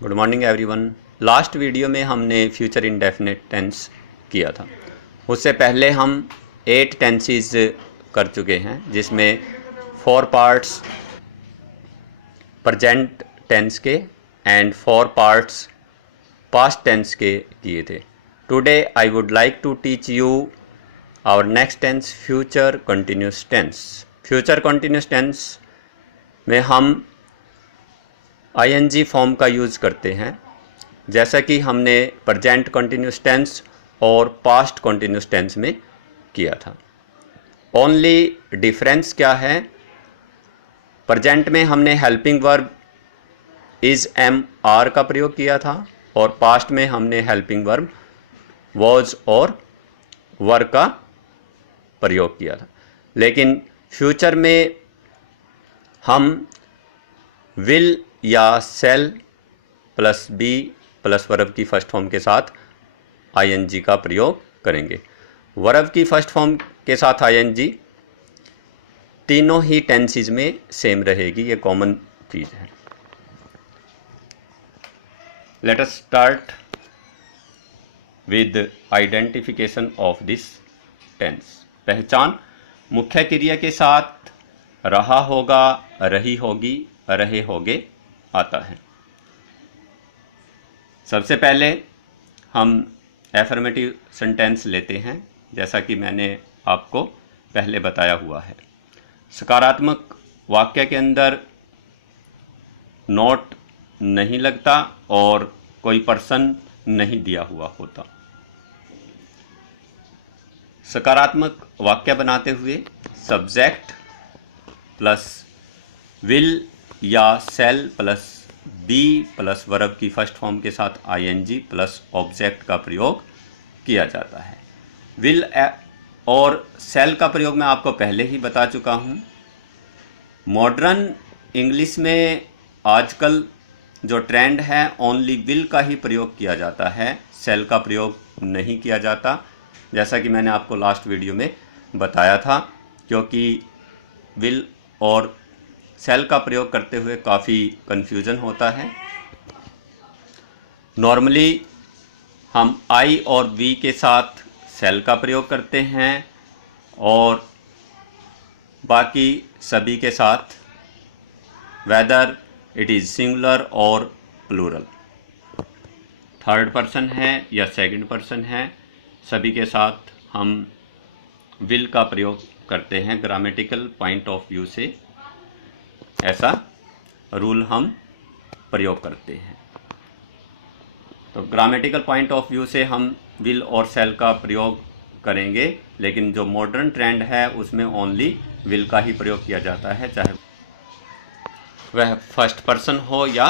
Good morning everyone. Last video में हमने future indefinite tense किया था। उससे पहले हम 8 टेंसेस कर चुके हैं, जिसमें 4 पार्ट्स प्रेजेंट टेंस के एंड 4 पार्ट्स पास्ट टेंस के किए थे। Today I would like to teach you our next tense, future continuous tense. Future continuous tense में हम आईएनजी फॉर्म का यूज़ करते हैं, जैसा कि हमने प्रेजेंट कंटिन्यूस टेंस और पास्ट कंटिन्यूस टेंस में किया था। ओनली डिफरेंस क्या है, प्रेजेंट में हमने helping verb is am are का प्रयोग किया था और पास्ट में हमने हेल्पिंग वर्ब वॉज और वर का प्रयोग किया था। लेकिन फ्यूचर में हम विल या shall plus be plus verb की फर्स्ट फॉर्म के साथ आईएनजी का प्रयोग करेंगे। वर्ब की फर्स्ट फॉर्म के साथ आईएनजी तीनों ही टेंसेस में सेम रहेगी, ये कॉमन चीज़ है। Let us start with identification of this tense. पहचान मुख्य क्रिया के साथ रहा होगा, रही होगी, रहे होगे आता है। सबसे पहले हम एफर्मेटिव सेंटेंस लेते हैं, जैसा कि मैंने आपको पहले बताया हुआ है। सकारात्मक वाक्य के अंदर नॉट नहीं लगता और कोई पर्सन नहीं दिया हुआ होता। सकारात्मक वाक्य बनाते हुए सब्जेक्ट प्लस विल या shall plus be plus verb की फर्स्ट फॉर्म के साथ आईएनजी प्लस ऑब्जेक्ट का प्रयोग किया जाता है। विल और सेल का प्रयोग मैं आपको पहले ही बता चुका हूँ। मॉडर्न इंग्लिश में आजकल जो ट्रेंड है, ओनली विल का ही प्रयोग किया जाता है, सेल का प्रयोग नहीं किया जाता, जैसा कि मैंने आपको लास्ट वीडियो में बताया था। क्योंकि विल और सेल का प्रयोग करते हुए काफ़ी कन्फ्यूज़न होता है। नॉर्मली हम आई और वी के साथ सेल का प्रयोग करते हैं और बाकी सभी के साथ वेदर इट इज़ सिंगुलर और प्लूरल, थर्ड पर्सन है या सेकंड पर्सन है, सभी के साथ हम विल का प्रयोग करते हैं। ग्रामेटिकल पॉइंट ऑफ व्यू से ऐसा रूल हम प्रयोग करते हैं। तो ग्रामेटिकल पॉइंट ऑफ व्यू से हम विल और सेल का प्रयोग करेंगे, लेकिन जो मॉडर्न ट्रेंड है उसमें ओनली विल का ही प्रयोग किया जाता है, चाहे वह फर्स्ट पर्सन हो या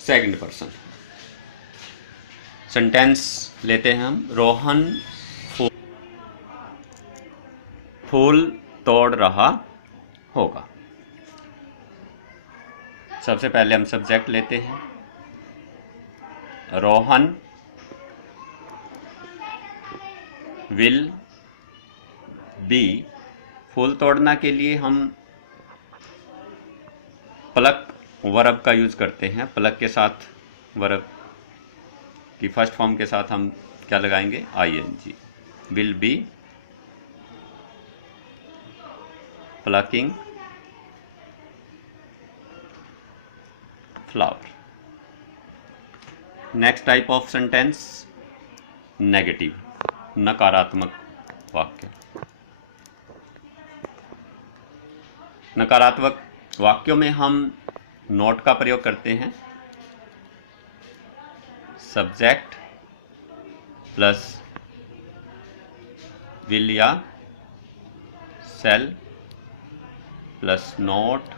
सेकंड पर्सन। सेंटेंस लेते हैं हम। रोहन फूल तोड़ रहा होगा। सबसे पहले हम सब्जेक्ट लेते हैं। Rohan will be. फूल तोड़ना के लिए हम प्लक वर्ब का यूज करते हैं। प्लक के साथ वर्ब की फर्स्ट फॉर्म के साथ हम क्या लगाएंगे, ING. Will be plucking flower. Next type of sentence, negative, नकारात्मक वाक्य। नकारात्मक वाक्यों में हम नॉट का प्रयोग करते हैं। सब्जेक्ट प्लस विल या shall plus not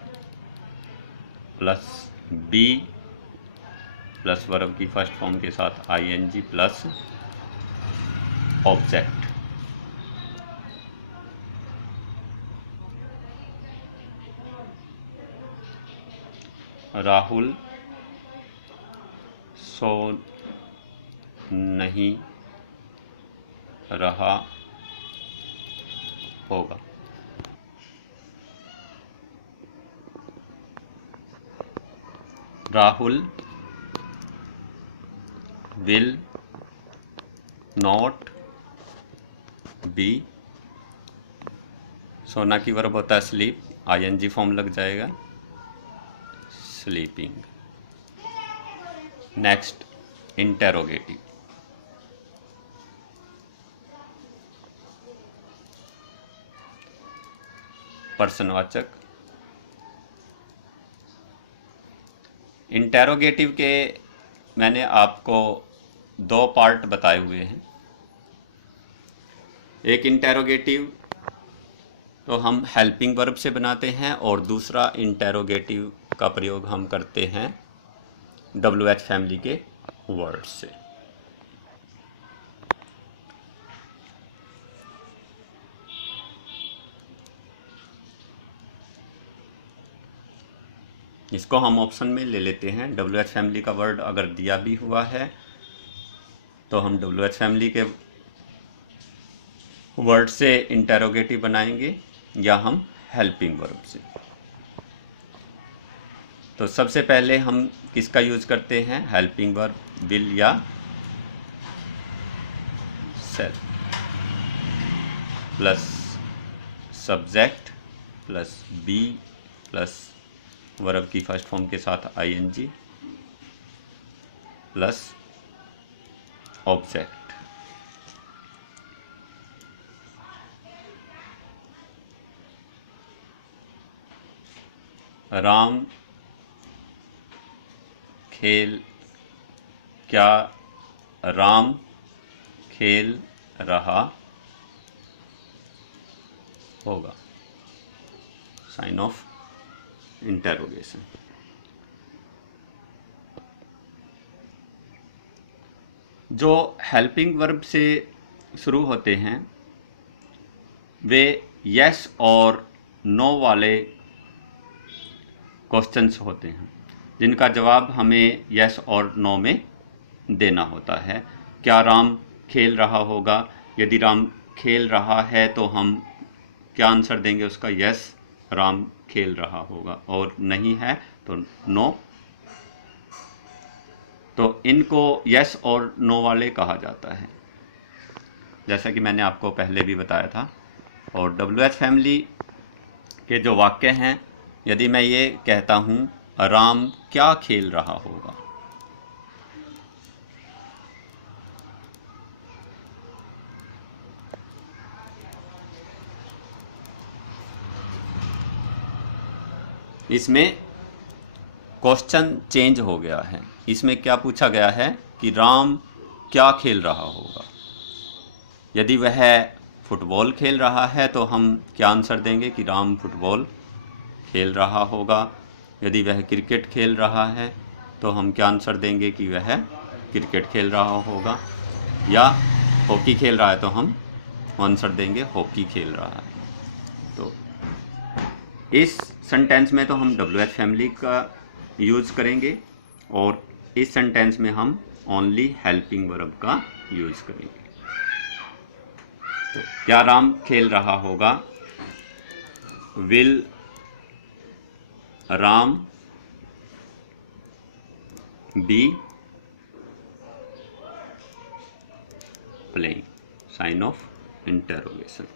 plus be plus verb की फर्स्ट फॉर्म के साथ आईएनजी प्लस ऑब्जेक्ट। राहुल सो नहीं रहा होगा। राहुल विल नॉट बी, सोना की वर्ब होता है स्लीप, आईएनजी फॉर्म लग जाएगा, स्लीपिंग। नेक्स्ट इंटेरोगेटिव, प्रश्नवाचक। इंटेरोगेटिव के मैंने आपको दो पार्ट बताए हुए हैं। एक इंटेरोगेटिव तो हम हेल्पिंग वर्ब से बनाते हैं और दूसरा इंटेरोगेटिव का प्रयोग हम करते हैं WH फैमिली के वर्ड से। इसको हम ऑप्शन में ले लेते हैं। WH फैमिली का वर्ड अगर दिया भी हुआ है तो हम WH फैमिली के वर्ड से इंटेरोगेटिव बनाएंगे या हम हेल्पिंग वर्ब से। तो सबसे पहले हम किसका यूज करते हैं, हेल्पिंग वर्ब, विल या shall plus subject plus be plus verb की फर्स्ट फॉर्म के साथ आईएनजी प्लस ऑब्जेक्ट। राम खेल, क्या राम खेल रहा होगा, साइन ऑफ इंटेरोगेशन। जो हेल्पिंग वर्ब से शुरू होते हैं वे यस और नो वाले क्वेश्चंस होते हैं जिनका जवाब हमें यस और नो में देना होता है। क्या राम खेल रहा होगा, यदि राम खेल रहा है तो हम क्या आंसर देंगे उसका, यस राम खेल रहा होगा, और नहीं है तो नो। तो इनको यस और नो वाले कहा जाता है, जैसा कि मैंने आपको पहले भी बताया था। और WH फैमिली के जो वाक्य हैं, यदि मैं ये कहता हूँ राम क्या खेल रहा होगा, इसमें क्वेश्चन चेंज हो गया है। इसमें क्या पूछा गया है कि राम क्या खेल रहा होगा। यदि वह फुटबॉल खेल रहा है तो हम क्या आंसर देंगे कि राम फुटबॉल खेल रहा होगा। यदि वह क्रिकेट खेल रहा है तो हम क्या आंसर देंगे कि वह क्रिकेट खेल रहा होगा। या हॉकी खेल रहा है तो हम आंसर देंगे हॉकी खेल रहा है। तो इस सेंटेंस में तो हम WH फैमिली का यूज़ करेंगे और इस सेंटेंस में हम ओनली हेल्पिंग वर्ब का यूज़ करेंगे। तो क्या राम खेल रहा होगा, will Ram be playing, sign of interrogation.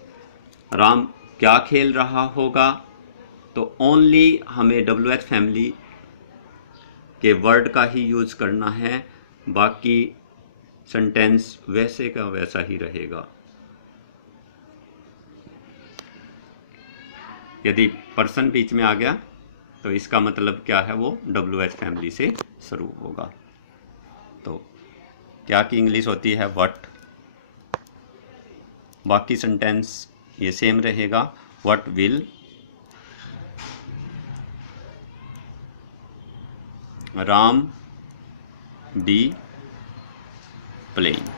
Ram क्या खेल रहा होगा, तो ओनली हमें WH फैमिली के वर्ड का ही यूज करना है, बाकी सेंटेंस वैसे का वैसा ही रहेगा। यदि पर्सन बीच में आ गया तो इसका मतलब क्या है, वो WH फैमिली से शुरू होगा। तो क्या की इंग्लिश होती है व्हाट, बाकी सेंटेंस ये सेम रहेगा, what will Ram be playing.